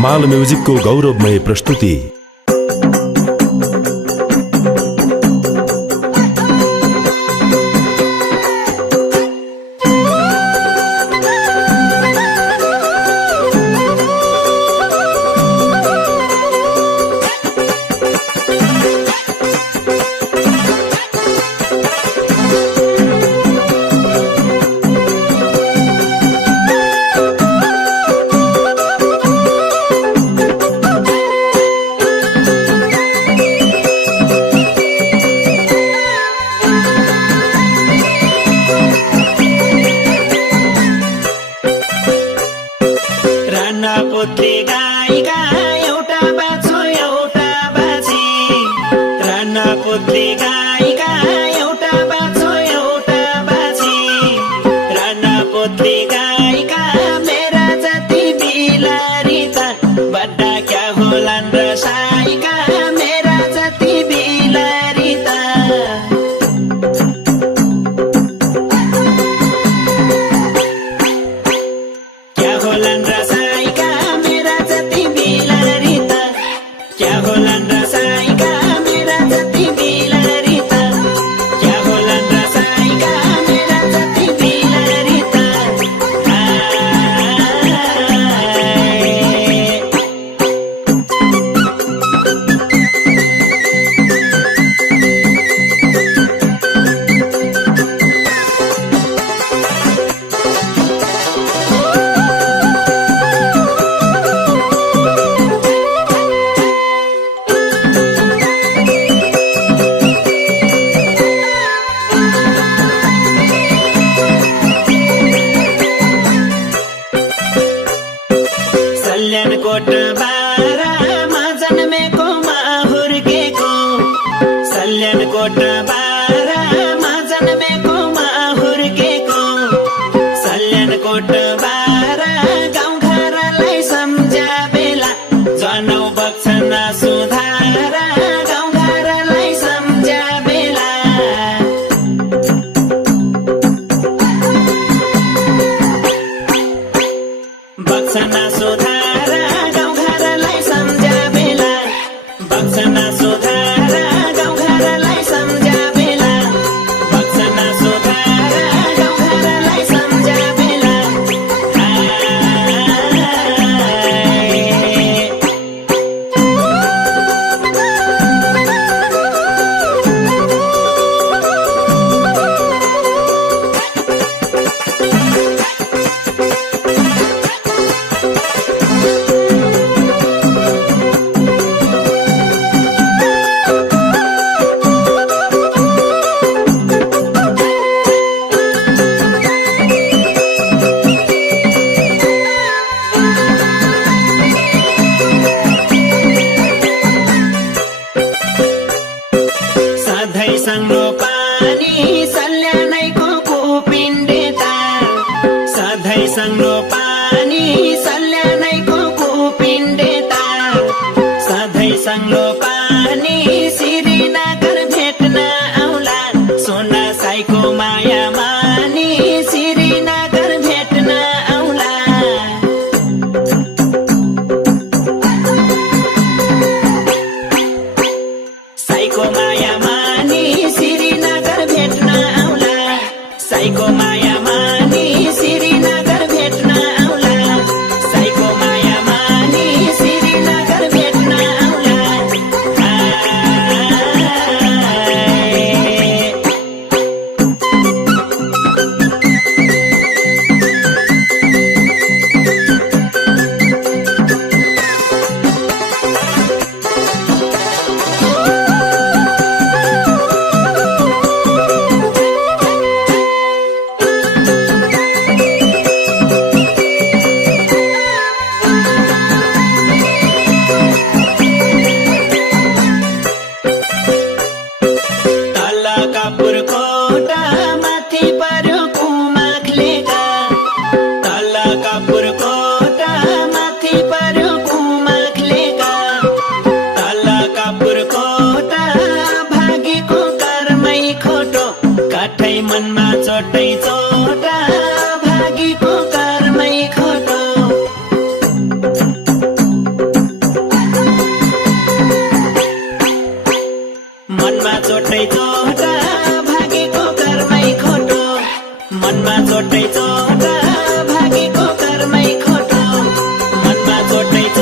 धमाल म्युजिकको गौरवमय प्रस्तुति। पुत्री गाईका एउटा बाछो एउटा बाछी, राना पुत्री गाईका एउटा बाछो एउटा बाछी, राना पुत्री गाईका मेरा जति बिलारी त बड्डा क्या होलान् र साईका मेरा जति बिलारी त। क्या होलान् र साईका मेरा जति बिलारी त, क्या होलान् र साईका मेरा जति बिलारी त, क्या होलान् र साईका मेरा जति बिलारी त। सल्यानकोट बारामा जन्मेको हुर्केको, सल्यानकोट बारामा जन्मेको हुर्केको, सल्यानकोट बारा गाउँघरलाई सम्झ्या बेला जनौ बग्छन् सुधारा, गाउँघरलाई सम्झ्या बेला बग्छन् सुधारा, गाउँघरलाई कोटायचं